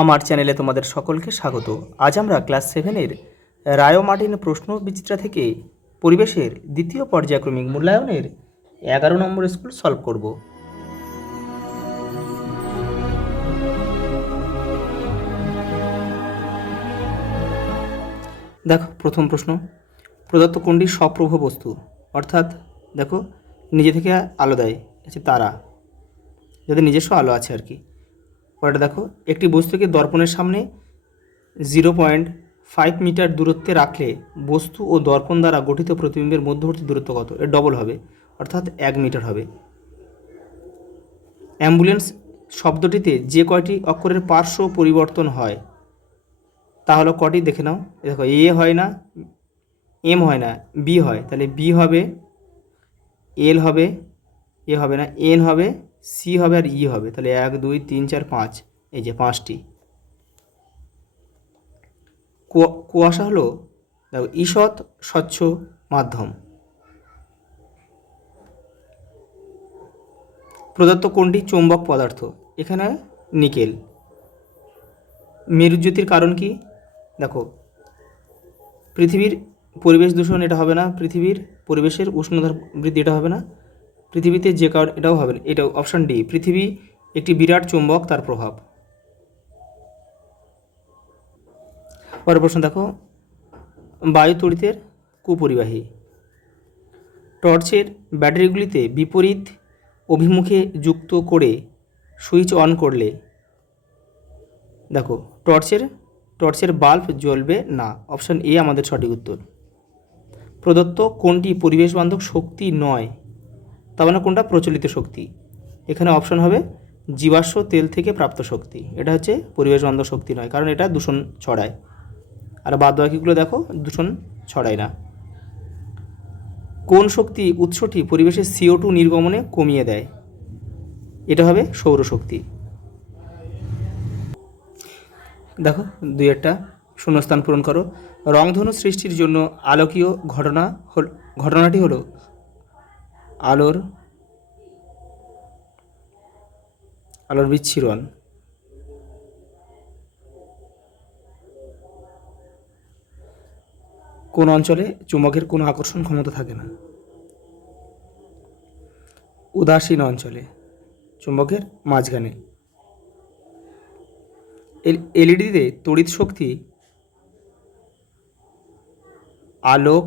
আমার চ্যানেলে তোমাদের সকলকে স্বাগত। আজ আমরা ক্লাস 7-এর রায় মার্টিন প্রশ্ন বিচিত্রা থেকে পরিবেশের দ্বিতীয় পর্যায়ক্রমিক মূল্যায়নের 11 নম্বর স্কুল সলভ করব। দেখো প্রথম প্রশ্ন, প্রদত্ত কোনটি স্বপ্রভ বস্তু, অর্থাৎ দেখো নিজে থেকে আলো দেয়, হচ্ছে তারা, যাদের নিজস্ব আলো আছে আর কি। পরেটা দেখো, একটি বস্তুকে দর্পণের সামনে 0.5 মিটার দূরত্বে রাখলে বস্তু ও দর্পণ দ্বারা গঠিত প্রতিবিম্বের মধ্যবর্তী দূরত্ব কত? এর ডবল হবে, অর্থাৎ 1 মিটার হবে। অ্যাম্বুলেন্স শব্দটিতে যে কয়টি অক্ষরের পার্শ্ব পরিবর্তন হয় তা হলো কটি? দেখে নাও। দেখো, এ হয় না, এম হয় না, বি হয়, তাহলে বি হবে, এল হবে, এ হবে না, এন হবে, সি হবে আর ই হবে। তাহলে 1 2 3 4 5, এই যে 5টি। কুয়াশা হলো দেখো ঈষৎ স্বচ্ছ মাধ্যম। প্রদত্ত কোনটি চৌম্বক পদার্থ? এখানে নিকেল। মেরুজ্যোতির কারণ কি? দেখো, পৃথিবীর পরিবেশ দূষণ, এটা হবে না। পৃথিবীর পরিবেশের উষ্ণতার বৃদ্ধি, এটা হবে না। পৃথিবীতে যে কারণ, এটাও হবে না। এটাও অপশান ডি, পৃথিবী একটি বিরাট চৌম্বক, তার প্রভাব। পরের প্রশ্ন দেখো, বায়ু তড়িতের কুপরিবাহী। টর্চের ব্যাটারিগুলিতে বিপরীত অভিমুখে যুক্ত করে সুইচ অন করলে দেখো টর্চের বাল্ব জ্বলবে না। অপশান এ আমাদের সঠিক উত্তর। প্রদত্ত কোনটি পরিবেশ বান্ধব শক্তি নয়? তার মানে কোনটা প্রচলিত শক্তি? এখানে অপশান হবে জীবাশ্ম তেল থেকে প্রাপ্ত শক্তি। এটা হচ্ছে পরিবেশ বান্ধব শক্তি নয়, কারণ এটা দূষণ ছড়ায়। আর বাদবাকিগুলো দেখো দূষণ ছড়ায় না। কোন শক্তি উৎসটি পরিবেশের CO2 নির্গমনে কমিয়ে দেয়? এটা হবে সৌরশক্তি। দেখো দুই একটা শূন্যস্থান পূরণ করো। রংধনু সৃষ্টির জন্য আলোকীয় ঘটনাটি হলো আলোর বিচ্ছুরণ। কোন অঞ্চলে চুম্বকের কোনো আকর্ষণ ক্ষমতা থাকে না? উদাসীন অঞ্চলে, চুম্বকের মাঝখানে। এলইডিতে তড়িৎ শক্তি আলোক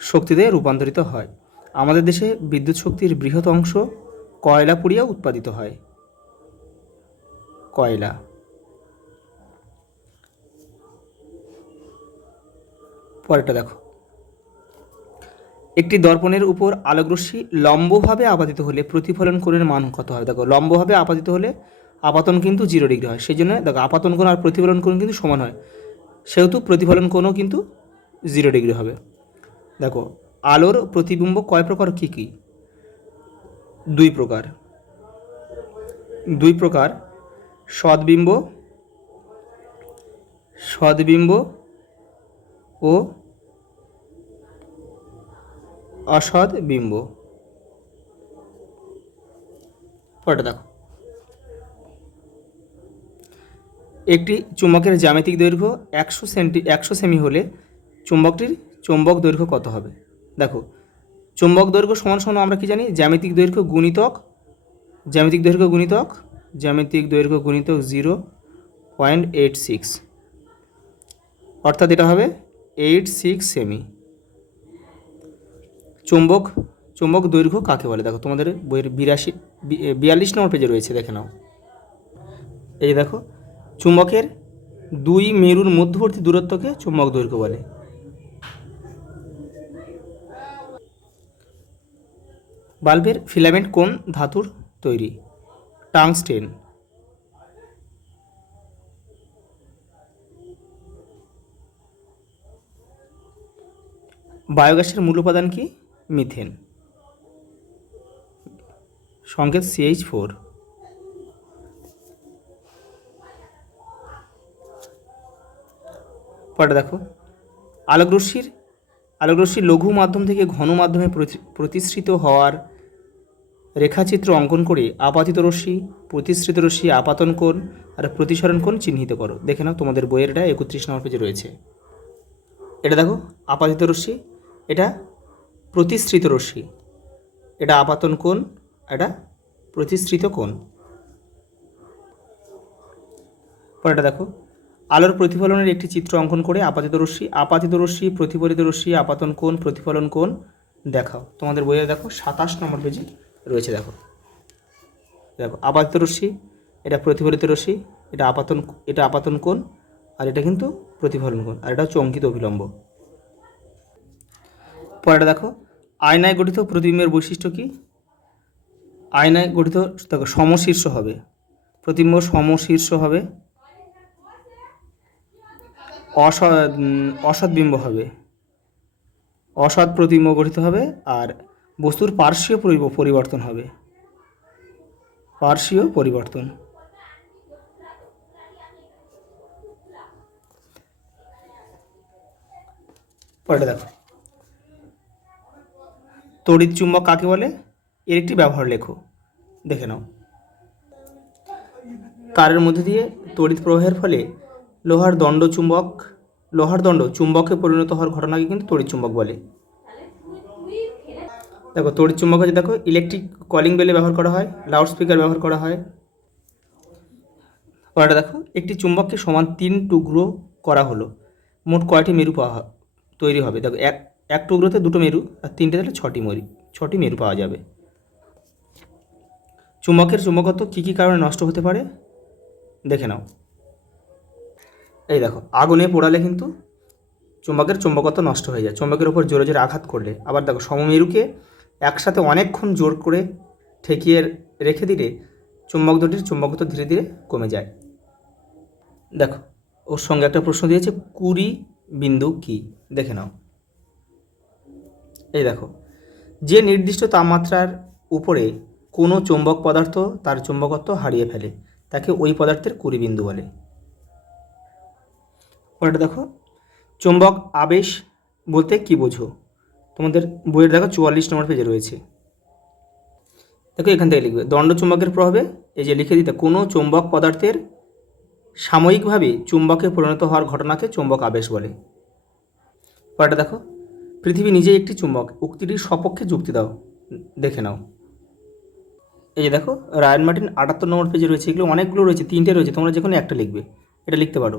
শক্তিতে রূপান্তরিত হয়। আমাদের দেশে বিদ্যুৎ শক্তির বৃহৎ অংশ কয়লা পুড়িয়ে উৎপাদিত হয়। কয়লা। পরেরটা দেখো, একটি দর্পণের উপর আলোকরশ্মি লম্বভাবে আপতিত হলে প্রতিফলন কোণের মান কত হয়? দেখো, লম্বভাবে আপতিত হলে আপাতন কিন্তু 0 ডিগ্রি হয়। সেই জন্য দেখো আপাতন কোণ আর প্রতিফলন কোণ কিন্তু সমান হয়, সেহেতু প্রতিফলন কোণও কিন্তু 0 ডিগ্রি হবে। দেখো, আলোর প্রতিবিম্ব কয় প্রকার, কী কী? দুই প্রকার, সদ্বিম্ব ও অসৎ বিম্ব। পরেরটা দেখো, একটি চুম্বকের জ্যামিতিক দৈর্ঘ্য 100 সেমি হলে চুম্বকটির চৌম্বক দৈর্ঘ্য কত হবে? দেখো, চুম্বক দৈর্ঘ্য সমান সমান আমরা কি জানি? জ্যামিতিক দৈর্ঘ্য গুণিতক 0.86, অর্থাৎ এটা হবে 86 সেমি। চুম্বক দৈর্ঘ্য কাকে বলে? দেখো তোমাদের বইয়ের 42 নম্বর পেজে রয়েছে, দেখে নাও। এই দেখো, চুম্বকের দুই মেরুর মধ্যবর্তী দূরত্বকে চুম্বক দৈর্ঘ্য বলে। বাল্বের ফিলামেন্ট কোন ধাতুর তৈরি? টাংস্টেন। বায়োগ্যাসের মূল উপাদান কি? মিথেন। সংকেত CH4। পরে দেখো, আলোকরশ্মির লঘু মাধ্যম থেকে ঘন মাধ্যমে প্রতিসৃত হওয়ার রেখাচিত্র অঙ্কন করে আপাতিত রশ্মি, প্রতিসৃত রশ্মি, আপাতন কোণ, আর প্রতিসরণ কোণ চিহ্নিত করো। দেখে নাও তোমাদের বইয়ের এটা 31 নম্বর পেজে রয়েছে। এটা দেখো আপাতিত রশ্মি, এটা প্রতিসৃত রশ্মি, এটা আপাতন কোণ, এটা প্রতিসৃত কোণ। পরেরটা দেখো আলোর প্রতিফলনের একটি চিত্র অঙ্কন করে আপাতিত রশ্মি, প্রতিফলিত রশ্মি, আপাতন কোণ, প্রতিফলন কোণ দেখাও। তোমাদের বইয়ে দেখো 27 নম্বর পেজে রয়েছে। দেখো দেখো আপাতিত রশ্মি, এটা প্রতিফলিত রশ্মি, এটা আপাতন কোণ, আর এটা কিন্তু প্রতিফলন কোণ, আর এটা হচ্ছে অঙ্কিত অভিলম্ব। পরেরটা দেখো আয়নায় গঠিত প্রতিবিম্বের বৈশিষ্ট্য কী? আয়নায় গঠিত দেখো সমশীর্ষ হবে, প্রতিবিম্ব সমশীর্ষ হবে, অসৎ বিম্ব হবে, অসৎ প্রতিবিম্ব গঠিত হবে, আর বস্তুর পার্শ্বীয় পরিবর্তন হবে, পার্শ্বীয় পরিবর্তন। পরেরটা দেখো তড়িৎ চুম্বক কাকে বলে? এর একটি ব্যবহার লেখো। দেখে নাও তারের মধ্যে দিয়ে তড়িৎ প্রবাহের ফলে লোহার দণ্ড চুম্বকে পরিণত হওয়ার ঘটনাকে কিন্তু তড়িৎ চুম্বক বলে। দেখো তড়িৎ চুম্বক হচ্ছে দেখো ইলেকট্রিক কলিং বেলে ব্যবহার করা হয়, লাউড স্পিকার ব্যবহার করা হয়। পরেরটা দেখো একটি চুম্বককে সমান 3 টুকরো করা হলো, মোট কয়টি মেরু তৈরি হবে? দেখো এক টুকরোতে 2টো মেরু, আর 3টে দিলে 6টি মেরু পাওয়া যাবে। চুম্বকের চুম্বকত্ব কী কী কারণে নষ্ট হতে পারে? দেখে নাও এই দেখো আগুনে পোড়ালে কিন্তু চুম্বকের চুম্বকত্ব নষ্ট হয়ে যায়, চুম্বকের ওপর জোরে জোরে আঘাত করলে। আবার দেখো সমমেরুকে একসাথে অনেকক্ষণ জোর করে ঠেকিয়ে রেখে দিলে চুম্বক দুটির চুম্বকত্ব ধীরে ধীরে কমে যায়। দেখো ওর সঙ্গে একটা প্রশ্ন দিয়েছে, কুরি বিন্দু কি? দেখে নাও এই দেখো যে নির্দিষ্ট তাপমাত্রার উপরে কোনো চুম্বক পদার্থ তার চুম্বকত্ব হারিয়ে ফেলে তাকে ওই পদার্থের কুরি বিন্দু বলে। পরেরটা দেখো চুম্বক আবেশ বলতে কি বোঝো? তোমাদের বইয়ের দেখো 44 নম্বর পেজে রয়েছে। দেখো এখান থেকে লিখবে দণ্ড চুম্বকের প্রভাবে, এই যে লিখে দিতে, কোনো চুম্বক পদার্থের সাময়িকভাবে চুম্বকে পরিণত হওয়ার ঘটনাকে চুম্বক আবেশ বলে। পরেরটা দেখো পৃথিবী নিজেই একটি চুম্বক, উক্তিটির সপক্ষে যুক্তি দাও। দেখে নাও এই যে দেখো রায়ান মার্টিন 78 নম্বর পেজে রয়েছে। এগুলো অনেকগুলো রয়েছে, 3টে রয়েছে, তোমরা যে কোনো একটা লিখবে, এটা লিখতে পারো।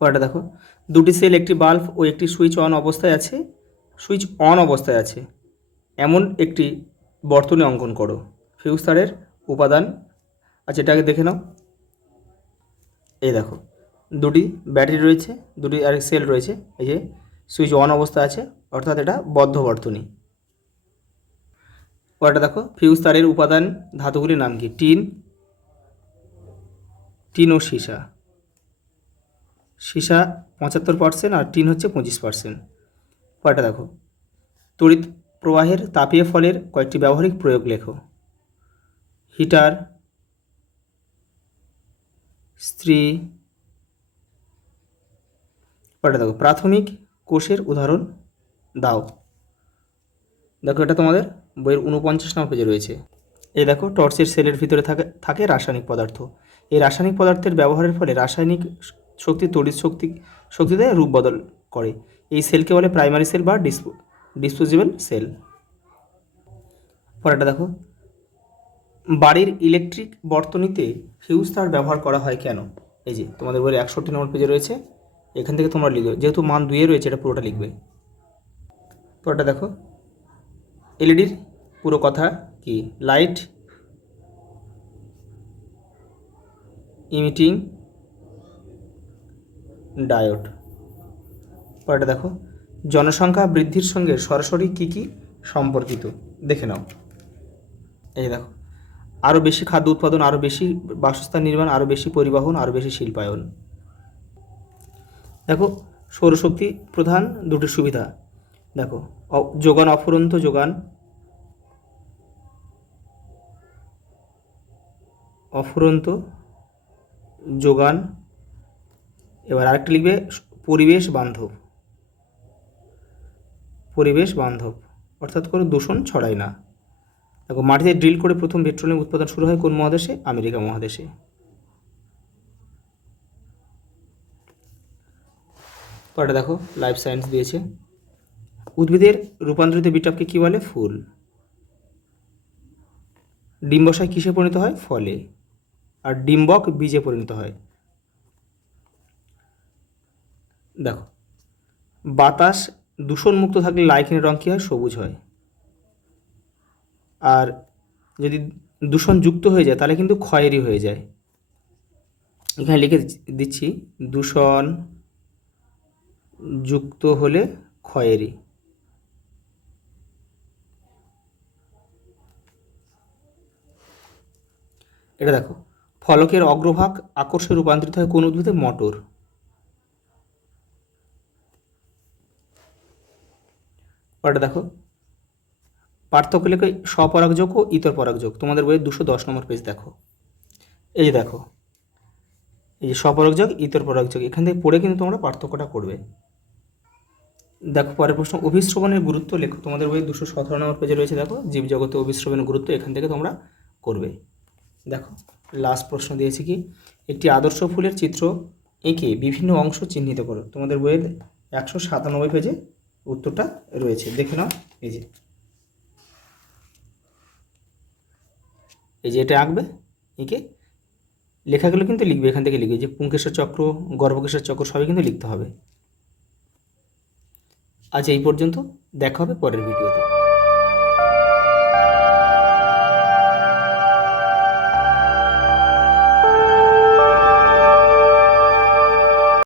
পরেরটা দেখো দুটি সেল, একটি বাল্ব ও একটি সুইচ অন অবস্থায় আছে এমন একটি বর্তনী অঙ্কন করো। ফিউজ তারের উপাদান আচ্ছা এটাকে দেখে নাও। এই দেখো দুটি ব্যাটারি রয়েছে, দুটি আর সেল রয়েছে, এই যে সুইচ অন অবস্থা আছে, অর্থাৎ এটা বদ্ধ বর্তনী। পরেরটা দেখো ফিউজ তারের উপাদান ধাতুগুলির নাম কি? টিন ও সীসা। 75% আর টিন হচ্ছে 25%। পরেরটা দেখো তড়িৎ প্রবাহের তাপীয় ফলের কয়েকটি ব্যবহারিক প্রয়োগ লেখো। হিটার, ইস্ত্রি। পরেরটা দেখো প্রাথমিক কোষের উদাহরণ দাও। দেখো এটা তোমাদের বইয়ের 49 নম্বর পেজে রয়েছে। এই দেখো টর্চের সেলের ভিতরে থাকে রাসায়নিক পদার্থ। এই রাসায়নিক পদার্থের ব্যবহারের ফলে রাসায়নিক শক্তি তড়িৎ শক্তিতে রূপ বদল করে। এই সেলকে বলে প্রাইমারি সেল বা ডিসপোজেবল সেল। পরেরটা দেখো বাড়ির ইলেকট্রিক বর্তনীতে ফিউজ তার ব্যবহার করা হয় কেন? এই যে তোমাদের বইয়ের 61 নম্বর পেজে রয়েছে, এখান থেকে তোমরা লিখবে, যেহেতু মান 2 রয়েছে এটা পুরোটা লিখবে। পরেরটা দেখো এলইডির পুরো কথা কি? Light emitting diode. পরেরটা দেখো জনসংখ্যা বৃদ্ধির সঙ্গে সরাসরি কী সম্পর্কিত? দেখে নাও এই দেখো আরও বেশি খাদ্য উৎপাদন, আরও বেশি বাসস্থান নির্মাণ, আরও বেশি পরিবহন, আরও বেশি শিল্পায়ন। দেখো সৌরশক্তি প্রধান দুটি সুবিধা, দেখো যোগান, অফুরন্ত যোগান। এবার আরেকটা লিখবে পরিবেশ বান্ধব, অর্থাৎ কোনো দূষণ ছড়ায় না। দেখো, মাটিতে ড্রিল করে প্রথম পেট্রোলিয়াম উৎপাদন শুরু হয় কোন মহাদেশে? আমেরিকা মহাদেশে। পরে দেখো, লাইফ সায়েন্স দিয়েছে। উদ্ভিদের রূপান্তরিত বিটপকে কী বলে? ফুল। ডিম্বাশয় কিসে পরিণত হয়? ফলে। আর ডিম্বক বীজে পরিণত হয়। দেখো, বাতাস দূষণমুক্ত থাকলে লাইকেনের রং কী হয়? সবুজ হয়। আর যদি দূষণযুক্ত হয়ে যায় তাহলে কিন্তু খয়েরি হয়ে যায়। এখানে লিখে দিচ্ছি, দূষণ যুক্ত হলে খয়েরি। এটা দেখো, ফলকের অগ্রভাগ আকর্ষে রূপান্তরিত হয় কোন উদ্ভিদে? মটর। পরেরটা দেখো, পার্থক্য লেখো স্বপরাগযোগ ও ইতর পরাগযোগ। তোমাদের বইয়ের 210 নম্বর পেজ দেখো। এই যে দেখো, এই যে স্বপরাগযোগ, ইতর পরাগযোগ, এখান থেকে পড়ে কিন্তু তোমরা পার্থক্যটা করবে। দেখো, পরের প্রশ্ন, অভিশ্রবণের গুরুত্ব লেখো। তোমাদের বইয়ের 217 নম্বর পেজে রয়েছে। দেখো, জীবজগতে অভিশ্রবণের গুরুত্ব, এখান থেকে তোমরা করবে। দেখো, লাস্ট প্রশ্ন দিয়েছি কি, একটি আদর্শ ফুলের চিত্র এঁকে বিভিন্ন অংশ চিহ্নিত করো। তোমাদের বইয়ের 197 পেজে উত্তরটা রয়েছে, দেখে নাও। এই যে এটা আঁকবে, এঁকে লেখাগুলো কিন্তু লিখবে, এখান থেকে লিখবে যে পুংকেশর চক্র, গর্ভকেশর চক্র সবই কিন্তু লিখতে হবে। আজ এই পর্যন্ত, দেখা হবে পরের ভিডিওতে।